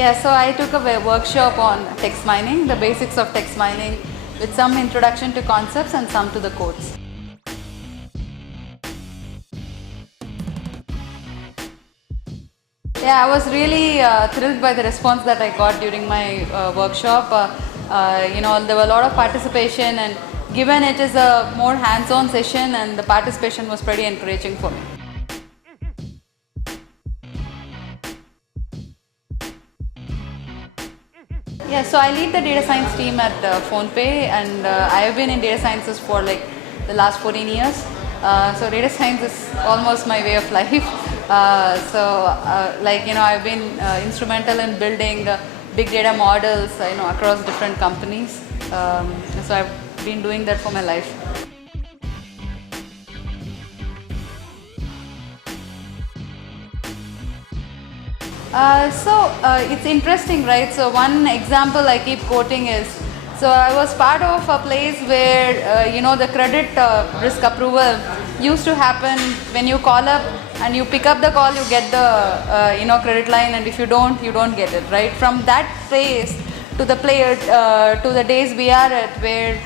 Yeah, so I took a workshop on text mining, the basics of text mining, with some introduction to concepts and some to the codes. Yeah, I was really thrilled by the response that I got during my workshop. There were a lot of participation, and given it is a more hands-on session, and the participation was pretty encouraging for me. Yeah, so I lead the data science team at PhonePe, and I have been in data sciences for like the last 14 years. So data science is almost my way of life. I've been instrumental in building big data models, across different companies. So I've been doing that for my life. It's interesting, right? So one example I keep quoting is, so I was part of a place where, the credit risk approval used to happen when you call up and you pick up the call, you get the, credit line, and if you don't get it, right? From that phase to the to the days we are at, where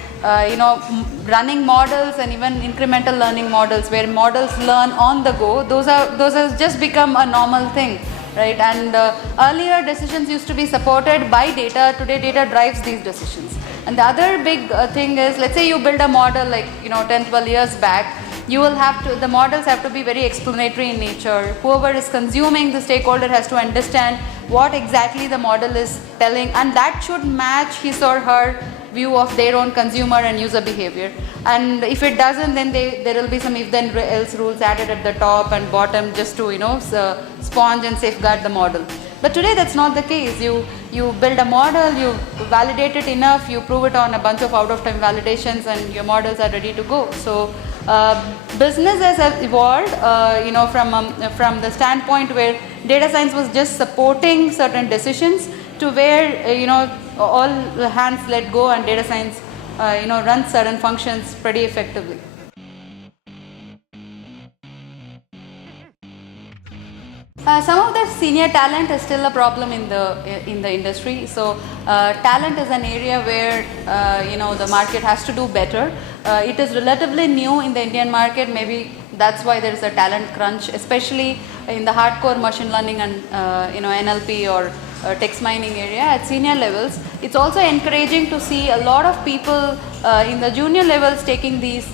running models and even incremental learning models, where models learn on the go, those have just become a normal thing, right? And earlier decisions used to be supported by data. Today data drives these decisions. And the other big thing is, let's say you build a model like 10-12 years back, the models have to be very explanatory in nature. Whoever is consuming, the stakeholder has to understand what exactly the model is telling, and that should match his or her view of their own consumer and user behavior. And if it doesn't, then there will be some if then else rules added at the top and bottom, just to sponge and safeguard the model. But today that's not the case. You build a model, you validate it enough, you prove it on a bunch of out-of-time validations, and your models are ready to go. So business has evolved, from the standpoint where data science was just supporting certain decisions, to where all hands let go and data science runs certain functions pretty effectively. Some of the senior talent is still a problem in the industry. So talent is an area where the market has to do better. It is relatively new in the Indian market. Maybe that's why there is a talent crunch, especially in the hardcore machine learning and NLP or text mining area at senior levels. It's also encouraging to see a lot of people in the junior levels taking these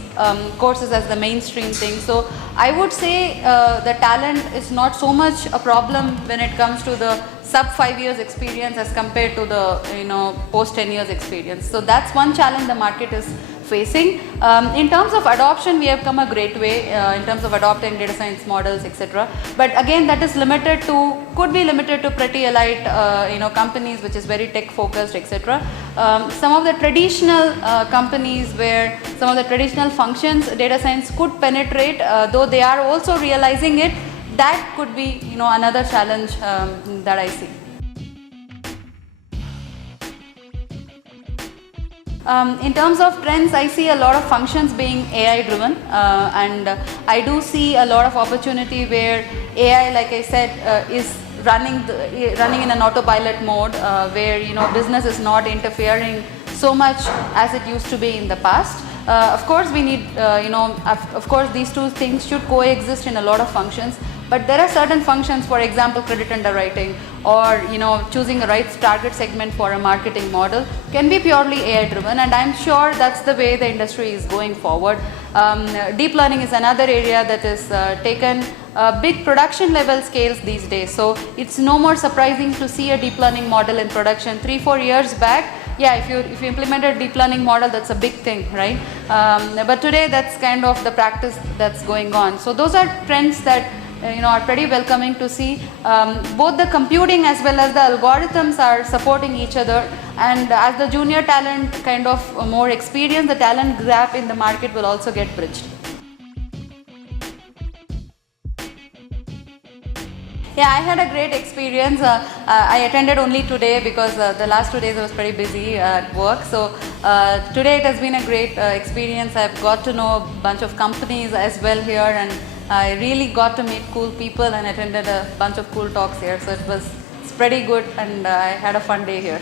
courses as the mainstream thing. So I would say the talent is not so much a problem when it comes to the sub 5 years experience as compared to the post 10 years experience. So that's one challenge the market is facing. In terms of adoption, we have come a great way in terms of adopting data science models, etc. But again, that is could be limited to pretty elite companies, which is very tech focused, etc. Some of the traditional companies where some of the traditional functions data science could penetrate, though they are also realizing it, that could be another challenge that I see. In terms of trends, I see a lot of functions being AI driven, and I do see a lot of opportunity where AI, like I said, is running in an autopilot mode, where business is not interfering so much as it used to be in the past. Of course, we need of course these two things should coexist in a lot of functions. But there are certain functions, for example, credit underwriting, or choosing the right target segment for a marketing model, can be purely AI driven, and I'm sure that's the way the industry is going forward. Deep learning is another area that is taken big production level scales these days. So it's no more surprising to see a deep learning model in production. 3-4 years back, yeah, if you implemented a deep learning model, that's a big thing, right? But today that's kind of the practice that's going on. So those are trends that are pretty welcoming to see. Both the computing as well as the algorithms are supporting each other, and as the junior talent kind of more experience, the talent gap in the market will also get bridged. Yeah, I had a great experience. I attended only today because the last 2 days I was pretty busy at work. So today it has been a great experience. I've got to know a bunch of companies as well here, and I really got to meet cool people and attended a bunch of cool talks here. So it's it's pretty good, and I had a fun day here.